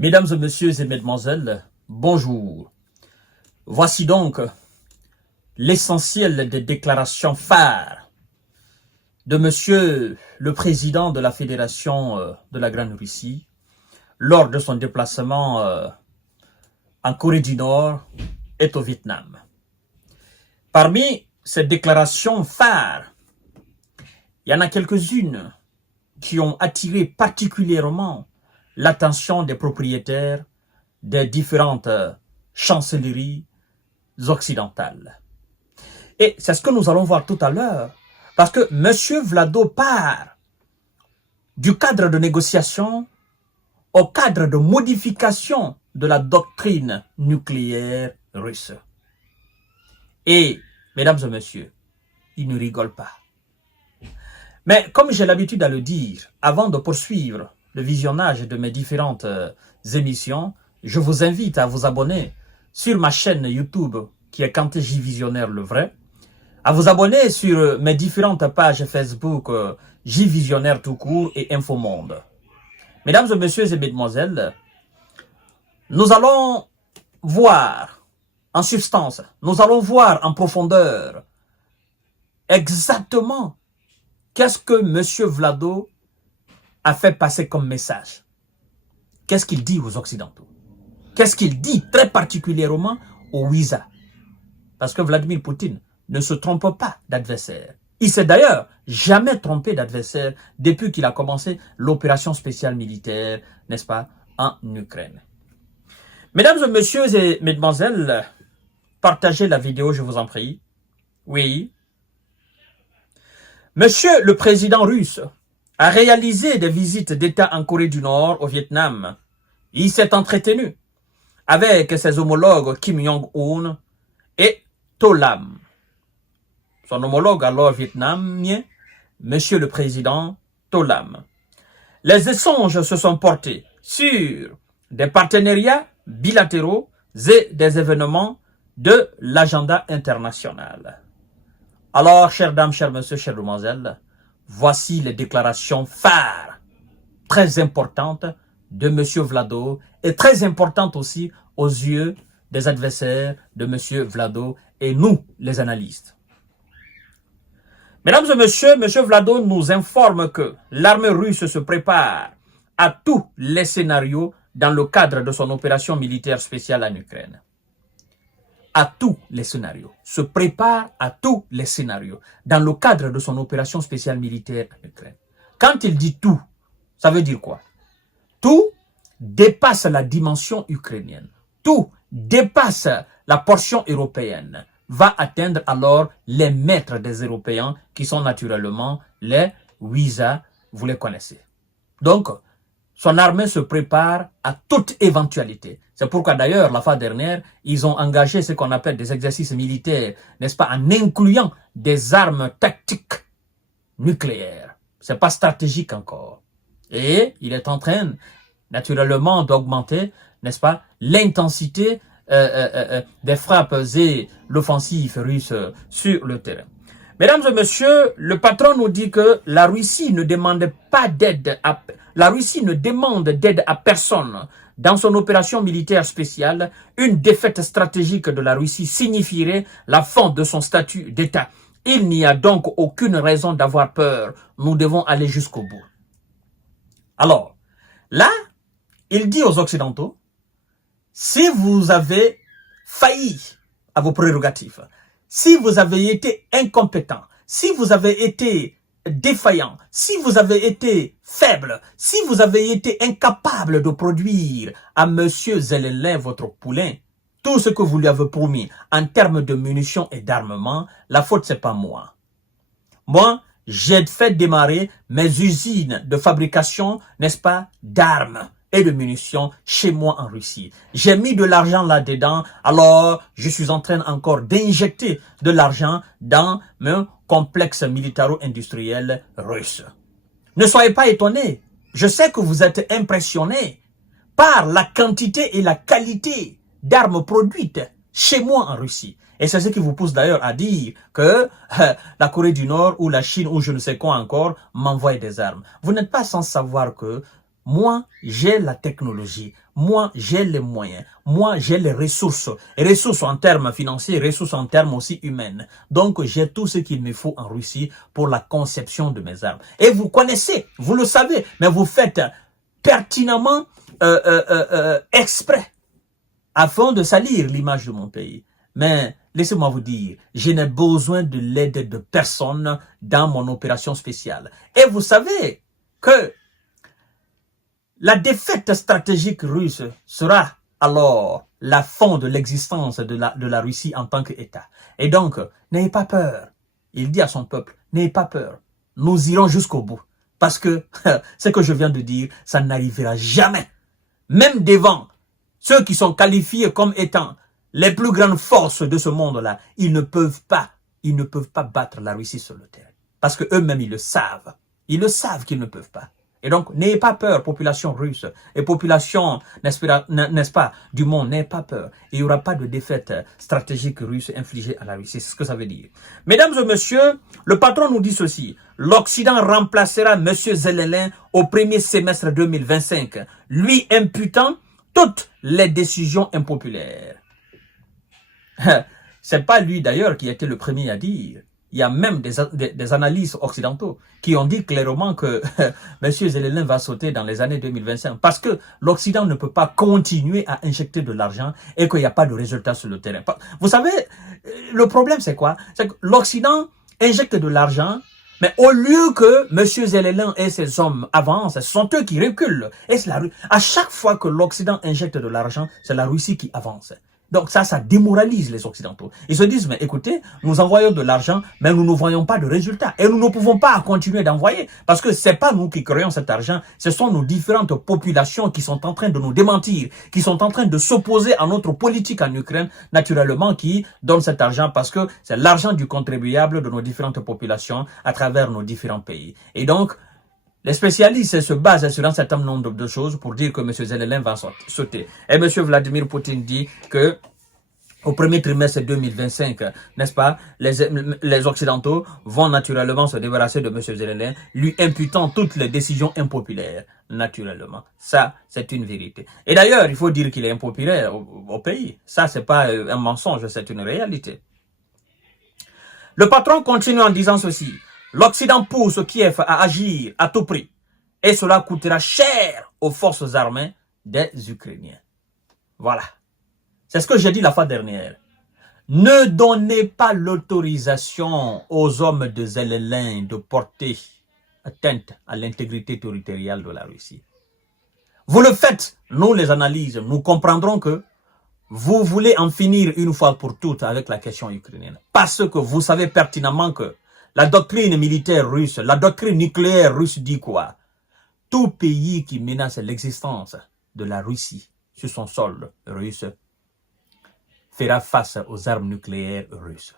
Mesdames et messieurs et mesdemoiselles, bonjour. Voici donc l'essentiel des déclarations phares de monsieur le président de la Fédération de la Grande Russie lors de son déplacement en Corée du Nord et au Vietnam. Parmi ces déclarations phares, il y en a quelques-unes qui ont attiré particulièrement l'attention des propriétaires des différentes chancelleries occidentales. Et c'est ce que nous allons voir tout à l'heure, parce que M. Vlado part du cadre de négociation au cadre de modification de la doctrine nucléaire russe. Et, mesdames et messieurs, il ne rigole pas. Mais comme j'ai l'habitude à le dire, avant de poursuivre le visionnage de mes différentes émissions, je vous invite à vous abonner sur ma chaîne YouTube qui est Kanté J Visionnaire le vrai, à vous abonner sur mes différentes pages Facebook J Visionnaire tout court et Infomonde. Mesdames et messieurs et mesdemoiselles, nous allons voir en substance, nous allons voir en profondeur exactement qu'est-ce que M. Vlado a fait passer comme message. Qu'est-ce qu'il dit aux Occidentaux? Qu'est-ce qu'il dit très particulièrement aux Ouïsa? Parce que Vladimir Poutine ne se trompe pas d'adversaire. Il s'est d'ailleurs jamais trompé d'adversaire depuis qu'il a commencé l'opération spéciale militaire, n'est-ce pas, en Ukraine. Mesdames et messieurs et mesdemoiselles, partagez la vidéo, je vous en prie. Oui. Monsieur le président russe a réalisé des visites d'État en Corée du Nord, au Vietnam. Il s'est entretenu avec ses homologues Kim Jong-un et To Lam. Son homologue alors vietnamien, Monsieur le président To Lam. Les échanges se sont portés sur des partenariats bilatéraux et des événements de l'agenda international. Alors, chères dames, chers messieurs, chères demoiselles, voici les déclarations phares, très importantes de M. Vlado et très importantes aussi aux yeux des adversaires de M. Vlado et nous, les analystes. Mesdames et messieurs, M. Vlado nous informe que l'armée russe se prépare à tous les scénarios dans le cadre de son opération militaire spéciale en Ukraine. À tous les scénarios, se prépare à tous les scénarios dans le cadre de son opération spéciale militaire en Ukraine. Quand il dit tout, ça veut dire quoi? Tout dépasse la dimension ukrainienne. Tout dépasse la portion européenne. Va atteindre alors les maîtres des Européens qui sont naturellement les Ouïsa, vous les connaissez. Donc, son armée se prépare à toute éventualité. C'est pourquoi d'ailleurs, la fois dernière, ils ont engagé ce qu'on appelle des exercices militaires, n'est-ce pas, en incluant des armes tactiques nucléaires. C'est pas stratégique encore. Et il est en train, naturellement, d'augmenter, n'est-ce pas, l'intensité des frappes et l'offensive russe sur le terrain. Mesdames et messieurs, le patron nous dit que la Russie ne demande pas d'aide la Russie ne demande d'aide à personne. Dans son opération militaire spéciale, une défaite stratégique de la Russie signifierait la fin de son statut d'État. Il n'y a donc aucune raison d'avoir peur. Nous devons aller jusqu'au bout. Alors, là, il dit aux Occidentaux, si vous avez failli à vos prérogatives, si vous avez été incompétent, si vous avez été défaillant, si vous avez été faible, si vous avez été incapable de produire à monsieur Zelensky, votre poulain, tout ce que vous lui avez promis en termes de munitions et d'armement, la faute c'est pas moi. Moi, j'ai fait démarrer mes usines de fabrication, n'est-ce pas, d'armes et de munitions chez moi en Russie. J'ai mis de l'argent là-dedans, alors je suis en train encore d'injecter de l'argent dans mon complexe militaro-industriel russe. Ne soyez pas étonnés, je sais que vous êtes impressionnés par la quantité et la qualité d'armes produites chez moi en Russie. Et c'est ce qui vous pousse d'ailleurs à dire que la Corée du Nord ou la Chine ou je ne sais quoi encore m'envoie des armes. Vous n'êtes pas sans savoir que Moi, j'ai la technologie. Moi, j'ai les moyens. Moi, j'ai les ressources. Ressources en termes financiers, ressources en termes aussi humaines. Donc, j'ai tout ce qu'il me faut en Russie pour la conception de mes armes. Et vous connaissez, vous le savez, mais vous faites pertinemment exprès afin de salir l'image de mon pays. Mais laissez-moi vous dire, je n'ai besoin de l'aide de personne dans mon opération spéciale. Et vous savez que la défaite stratégique russe sera alors la fin de l'existence de la Russie en tant qu'État. Et donc, n'ayez pas peur. Il dit à son peuple, n'ayez pas peur. Nous irons jusqu'au bout. Parce que ce que je viens de dire, ça n'arrivera jamais. Même devant ceux qui sont qualifiés comme étant les plus grandes forces de ce monde-là, ils ne peuvent pas battre la Russie sur le terrain. Parce que eux-mêmes, ils le savent. Ils le savent qu'ils ne peuvent pas. Et donc, n'ayez pas peur, population russe et population, n'est-ce pas, du monde, n'ayez pas peur. Il n'y aura pas de défaite stratégique russe infligée à la Russie. C'est ce que ça veut dire. Mesdames et messieurs, le patron nous dit ceci. L'Occident remplacera M. Zelensky au premier semestre 2025, lui imputant toutes les décisions impopulaires. C'est pas lui d'ailleurs qui a été le premier à dire. Il y a même des analystes occidentaux qui ont dit clairement que M. Zelensky va sauter dans les années 2025 parce que l'Occident ne peut pas continuer à injecter de l'argent et qu'il n'y a pas de résultats sur le terrain. Vous savez, le problème c'est quoi? C'est que l'Occident injecte de l'argent, mais au lieu que M. Zelensky et ses hommes avancent, ce sont eux qui reculent. Et à chaque fois que l'Occident injecte de l'argent, c'est la Russie qui avance. Donc ça démoralise les Occidentaux. Ils se disent, mais écoutez, nous envoyons de l'argent, mais nous ne voyons pas de résultats. Et nous ne pouvons pas continuer d'envoyer. Parce que c'est pas nous qui créons cet argent, ce sont nos différentes populations qui sont en train de nous démentir, qui sont en train de s'opposer à notre politique en Ukraine, naturellement, qui donne cet argent parce que c'est l'argent du contribuable de nos différentes populations à travers nos différents pays. Et donc, les spécialistes se basent sur un certain nombre de choses pour dire que M. Zelensky va sauter. Et M. Vladimir Poutine dit que au premier trimestre 2025, n'est-ce pas, les Occidentaux vont naturellement se débarrasser de M. Zelensky, lui imputant toutes les décisions impopulaires, naturellement. Ça, c'est une vérité. Et d'ailleurs, il faut dire qu'il est impopulaire au pays. Ça, c'est pas un mensonge, c'est une réalité. Le patron continue en disant ceci. L'Occident pousse Kiev à agir à tout prix et cela coûtera cher aux forces armées des Ukrainiens. Voilà. C'est ce que j'ai dit la fois dernière. Ne donnez pas l'autorisation aux hommes de Zelensky de porter atteinte à l'intégrité territoriale de la Russie. Vous le faites, nous les analyses, nous comprendrons que vous voulez en finir une fois pour toutes avec la question ukrainienne. Parce que vous savez pertinemment que la doctrine militaire russe, la doctrine nucléaire russe dit quoi? Tout pays qui menace l'existence de la Russie sur son sol russe fera face aux armes nucléaires russes.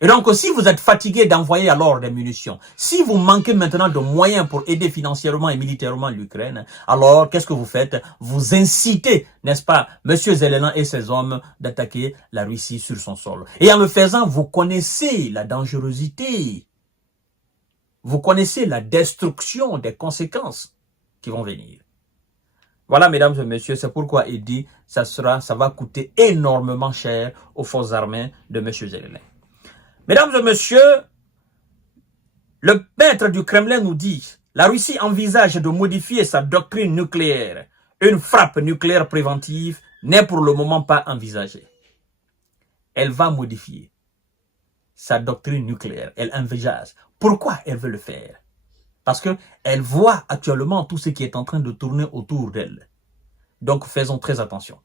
Et donc, si vous êtes fatigué d'envoyer alors des munitions, si vous manquez maintenant de moyens pour aider financièrement et militairement l'Ukraine, alors qu'est-ce que vous faites? Vous incitez, n'est-ce pas, M. Zelensky et ses hommes d'attaquer la Russie sur son sol. Et en le faisant, vous connaissez la dangerosité. Vous connaissez la destruction des conséquences qui vont venir. Voilà, mesdames et messieurs, c'est pourquoi il dit ça va coûter énormément cher aux forces armées de M. Zelensky. Mesdames et messieurs, le maître du Kremlin nous dit la Russie envisage de modifier sa doctrine nucléaire. Une frappe nucléaire préventive n'est pour le moment pas envisagée. Elle va modifier sa doctrine nucléaire. Elle envisage. Pourquoi elle veut le faire? Parce qu'elle voit actuellement tout ce qui est en train de tourner autour d'elle. Donc faisons très attention.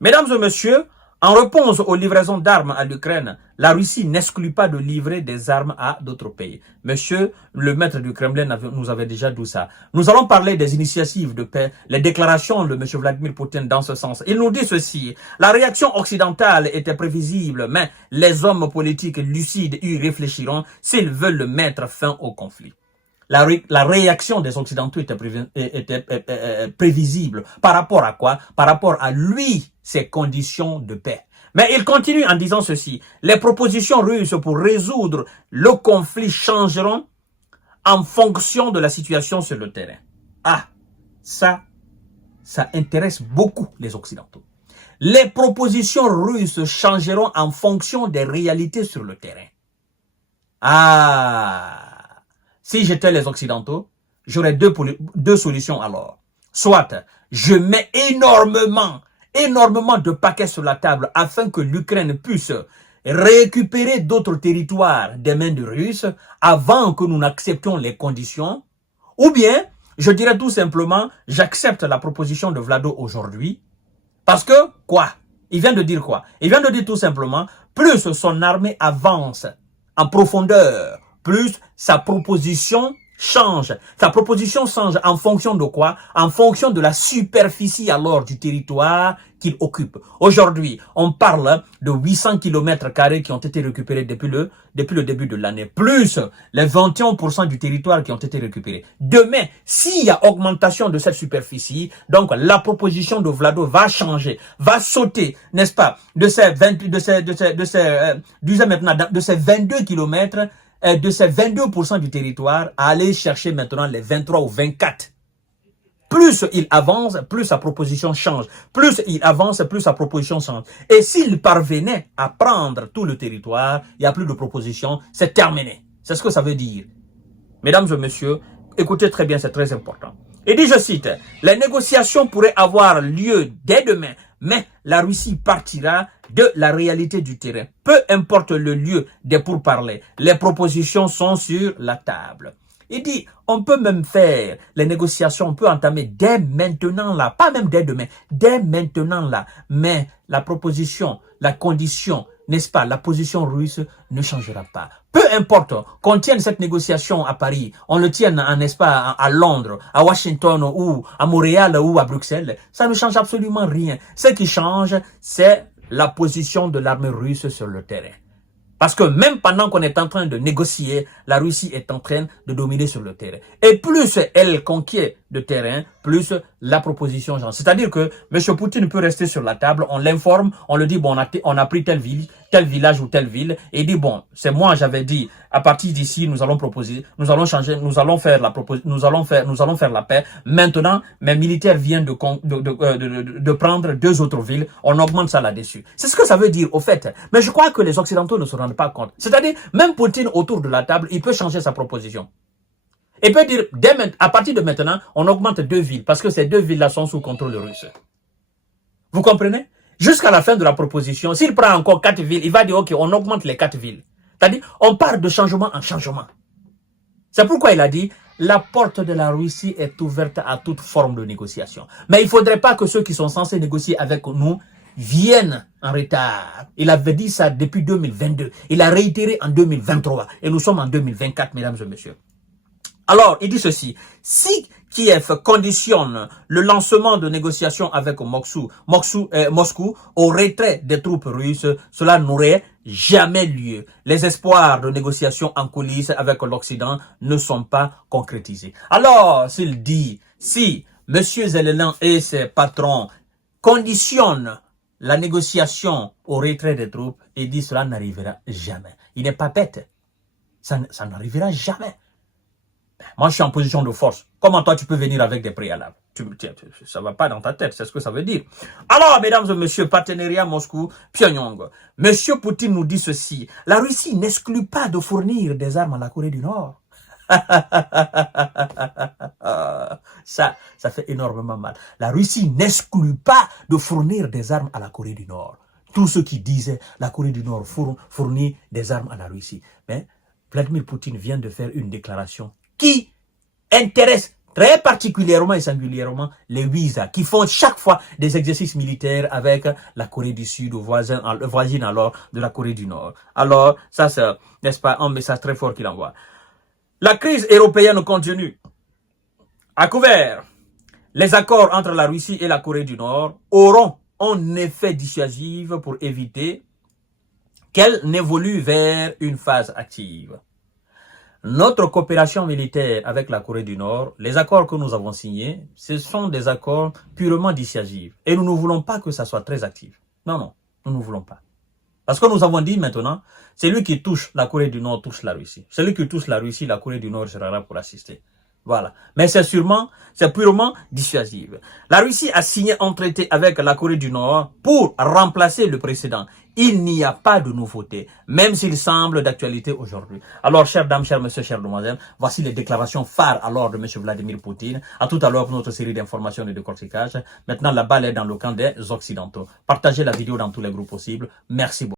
Mesdames et messieurs, en réponse aux livraisons d'armes à l'Ukraine, la Russie n'exclut pas de livrer des armes à d'autres pays. Monsieur le maître du Kremlin nous avait déjà dit ça. Nous allons parler des initiatives de paix, les déclarations de M. Vladimir Poutine dans ce sens. Il nous dit ceci. La réaction occidentale était prévisible, mais les hommes politiques lucides y réfléchiront s'ils veulent mettre fin au conflit. La réaction des Occidentaux était prévisible. Par rapport à quoi? Par rapport à lui, ses conditions de paix. Mais il continue en disant ceci. Les propositions russes pour résoudre le conflit changeront en fonction de la situation sur le terrain. Ah, Ça intéresse beaucoup les Occidentaux. Les propositions russes changeront en fonction des réalités sur le terrain. Ah, si j'étais les Occidentaux, j'aurais deux solutions alors. Soit, je mets énormément de paquets sur la table afin que l'Ukraine puisse récupérer d'autres territoires des mains des Russes avant que nous n'acceptions les conditions. Ou bien, je dirais tout simplement, j'accepte la proposition de Vlado aujourd'hui. Parce que, quoi? Il vient de dire quoi? Il vient de dire tout simplement, plus son armée avance en profondeur, plus sa proposition change. Sa proposition change en fonction de quoi? En fonction de la superficie alors du territoire qu'il occupe. Aujourd'hui, on parle de 800 km² qui ont été récupérés depuis le début de l'année, plus les 21% du territoire qui ont été récupérés. Demain, s'il y a augmentation de cette superficie, donc la proposition de Vlado va changer, va sauter, n'est-ce pas, de ces 22 km, de ces 22% du territoire à aller chercher maintenant les 23 ou 24. Plus il avance, plus sa proposition change. Plus il avance, plus sa proposition change. Et s'il parvenait à prendre tout le territoire, il n'y a plus de proposition, c'est terminé. C'est ce que ça veut dire. Mesdames et messieurs, écoutez très bien, c'est très important. Il dit, je cite, « Les négociations pourraient avoir lieu dès demain, mais la Russie partira de la réalité du terrain. Peu importe le lieu des pourparlers, les propositions sont sur la table. » Il dit, on peut même faire les négociations, on peut entamer dès maintenant là, pas même dès demain, dès maintenant là. Mais la proposition, la condition, n'est-ce pas, la position russe ne changera pas. Peu importe qu'on tienne cette négociation à Paris, on le tienne, n'est-ce pas, à Londres, à Washington ou à Montréal ou à Bruxelles, ça ne change absolument rien. Ce qui change, c'est la position de l'armée russe sur le terrain. Parce que même pendant qu'on est en train de négocier, la Russie est en train de dominer sur le terrain. Et plus elle conquiert de terrain, plus la proposition change. C'est-à-dire que M. Poutine peut rester sur la table, on l'informe, on le dit, bon, on a pris telle ville, tel village ou telle ville, et il dit, bon, c'est moi, j'avais dit, à partir d'ici, nous allons proposer, nous allons changer, nous allons faire la paix. Maintenant, mes militaires viennent de prendre 2 autres villes, on augmente ça là-dessus. C'est ce que ça veut dire, au fait. Mais je crois que les Occidentaux ne se rendent pas compte. C'est-à-dire, même Poutine autour de la table, il peut changer sa proposition. Il peut dire, à partir de maintenant, on augmente 2 villes, parce que ces 2 villes-là sont sous contrôle russe. Vous comprenez? Jusqu'à la fin de la proposition, s'il prend encore 4 villes, il va dire, ok, on augmente les 4 villes. C'est-à-dire, on part de changement en changement. C'est pourquoi il a dit, la porte de la Russie est ouverte à toute forme de négociation. Mais il ne faudrait pas que ceux qui sont censés négocier avec nous viennent en retard. Il avait dit ça depuis 2022. Il a réitéré en 2023. Et nous sommes en 2024, mesdames et messieurs. Alors, il dit ceci, si Kiev conditionne le lancement de négociations avec Moscou au retrait des troupes russes, cela n'aurait jamais lieu. Les espoirs de négociations en coulisses avec l'Occident ne sont pas concrétisés. Alors, s'il dit, si M. Zelensky et ses patrons conditionnent la négociation au retrait des troupes, il dit cela n'arrivera jamais. Il n'est pas bête. Ça n'arrivera jamais. Moi, je suis en position de force. Comment toi, tu peux venir avec des préalables? Ça ne va pas dans ta tête, c'est ce que ça veut dire. Alors, mesdames et messieurs, partenariat Moscou-Pyongyang. Monsieur Poutine nous dit ceci. La Russie n'exclut pas de fournir des armes à la Corée du Nord. Ça fait énormément mal. La Russie n'exclut pas de fournir des armes à la Corée du Nord. Tous ceux qui disaient la Corée du Nord fournit des armes à la Russie. Mais Vladimir Poutine vient de faire une déclaration qui intéresse très particulièrement et singulièrement les WISA, qui font chaque fois des exercices militaires avec la Corée du Sud, voisine alors de la Corée du Nord. Alors, ça c'est, n'est-ce pas, un message très fort qu'il envoie. La crise européenne continue. À couvert, les accords entre la Russie et la Corée du Nord auront un effet dissuasif pour éviter qu'elle n'évolue vers une phase active. Notre coopération militaire avec la Corée du Nord, les accords que nous avons signés, ce sont des accords purement dissuasifs. Et nous ne voulons pas que ça soit très actif. Non, nous ne voulons pas. Parce que nous avons dit maintenant, celui qui touche la Corée du Nord touche la Russie. Celui qui touche la Russie, la Corée du Nord sera là pour assister. Voilà. Mais c'est purement dissuasif. La Russie a signé un traité avec la Corée du Nord pour remplacer le précédent. Il n'y a pas de nouveauté, même s'il semble d'actualité aujourd'hui. Alors, chères dames, chers messieurs, chères demoiselles, voici les déclarations phares alors de M. Vladimir Poutine. À tout à l'heure pour notre série d'informations et de décortiquage. Maintenant, la balle est dans le camp des Occidentaux. Partagez la vidéo dans tous les groupes possibles. Merci beaucoup.